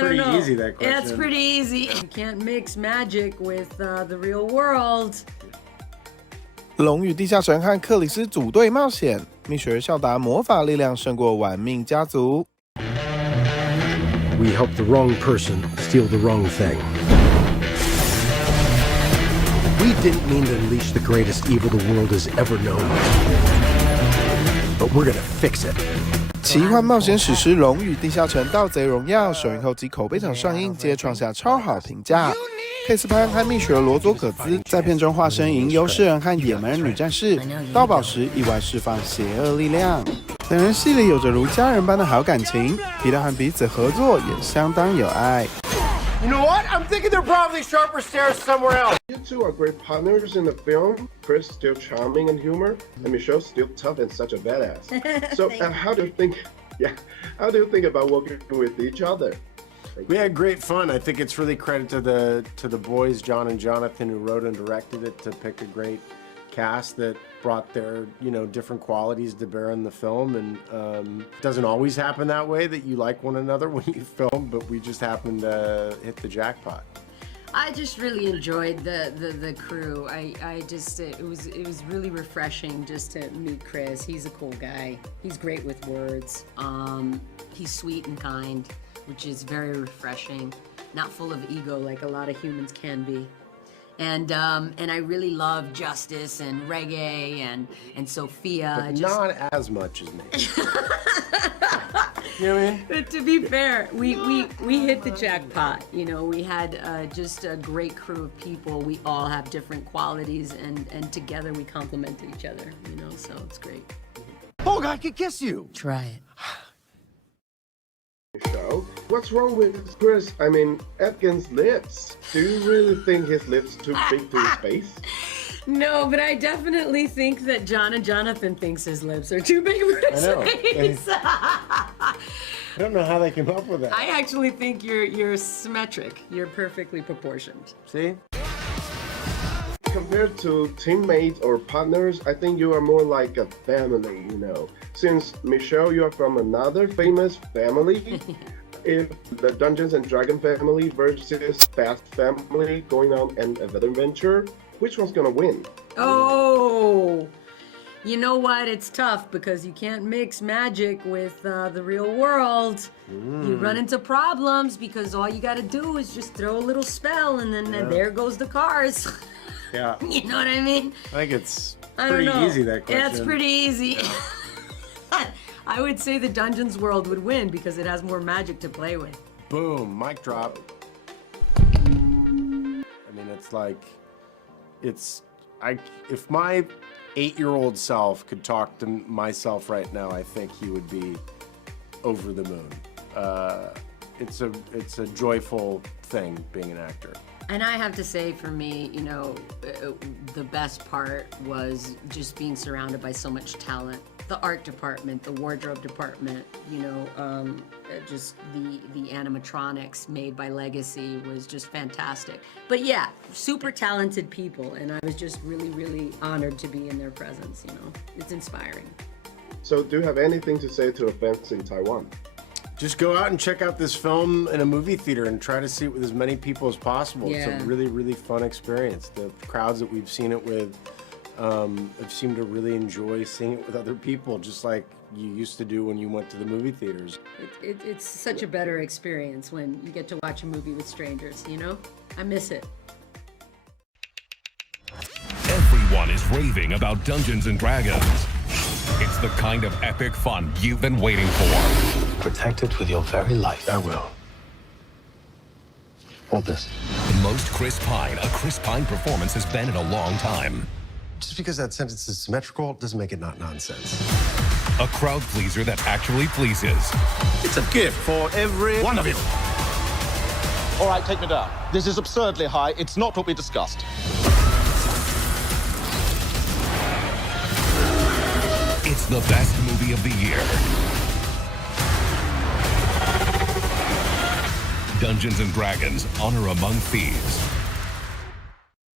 pretty easy, that question. It's pretty easy. You can't mix magic with the real world. 龙与地下城和克里斯组队冒险，蜜雪儿笑答魔法力量胜过玩命家族。We helped the wrong person steal the wrong thing. We didn't mean to unleash the greatest evil the world has ever known. But we're gonna fix it. 奇幻冒险史诗《龙与地下城：盗贼荣耀》首映后及口碑场上映，皆创下超好评价。克里斯潘恩和蜜雪儿罗卓葛兹在片中化身吟游诗人和野蛮人女战士，盗宝时意外释放邪恶力量。两人戏里有着如家人般的好感情，提到和彼此合作也相当有爱。You know what? I'm thinking they're probably sharper stairs somewhere else. You two are great partners in the film. Chris still charming and humor, and Michelle still tough and such a badass. So how do you think? Yeah, how do you think about working with each other? We had great fun. I think it's really credit to the boys, John and Jonathan, who wrote and directed it, to pick a great cast that brought their different qualities to bear in the film. And it doesn't always happen that way, that you like one another when you film, but we just happened to hit the jackpot. I just really enjoyed the crew. It was really refreshing just to meet Chris. He's a cool guy. He's great with words. He's sweet and kind, which is very refreshing. Not full of ego like a lot of humans can be. And I really love Justice and Regé and Sophia. But not as much as me. You know what I mean? But to be fair, we hit the jackpot. We had just a great crew of people. We all have different qualities, and together we complement each other. So it's great. Oh, I could kiss you. Try it. Michelle, what's wrong with Chris? I mean, Edgin's lips. Do you really think his lips too big to his face? No, but I definitely think that John and Jonathan thinks his lips are too big for his face. I don't know how they came up with that. I actually think you're symmetric. You're perfectly proportioned. See? Compared to teammates or partners, I think you are more like a family, Since, Michelle, you are from another famous family. If the Dungeons and Dragons family versus Fast family going on an adventure, which one's gonna win? Oh, you know what? It's tough because you can't mix magic with the real world. You run into problems because all you gotta do is just throw a little spell and then there goes the cars. Yeah. You know what I mean? I think it's pretty easy, that question. Yeah, it's pretty easy. I would say the Dungeons world would win because it has more magic to play with. Boom, mic drop. I mean, it's like, if my 8-year-old self could talk to myself right now, I think he would be over the moon. It's a joyful thing being an actor. And I have to say, for me, the best part was just being surrounded by so much talent. The art department, the wardrobe department, just the animatronics made by Legacy was just fantastic. But yeah, super talented people, and I was just really, really honored to be in their presence, It's inspiring. So do you have anything to say to the fans in Taiwan? Just go out and check out this film in a movie theater and try to see it with as many people as possible. Yeah. It's a really, really fun experience. The crowds that we've seen it with have seemed to really enjoy seeing it with other people, just like you used to do when you went to the movie theaters. It's such a better experience when you get to watch a movie with strangers, I miss it. Everyone is raving about Dungeons and Dragons. It's the kind of epic fun you've been waiting for. Protect it with your very life. I will. Hold this. The most Chris Pine a Chris Pine performance has been in a long time. Just because that sentence is symmetrical doesn't make it not nonsense. A crowd pleaser that actually pleases. It's a gift for every one of you. All right, take me down. This is absurdly high. It's not what we discussed. It's the best movie of the year. Dungeons and Dragons: Honor Among Thieves.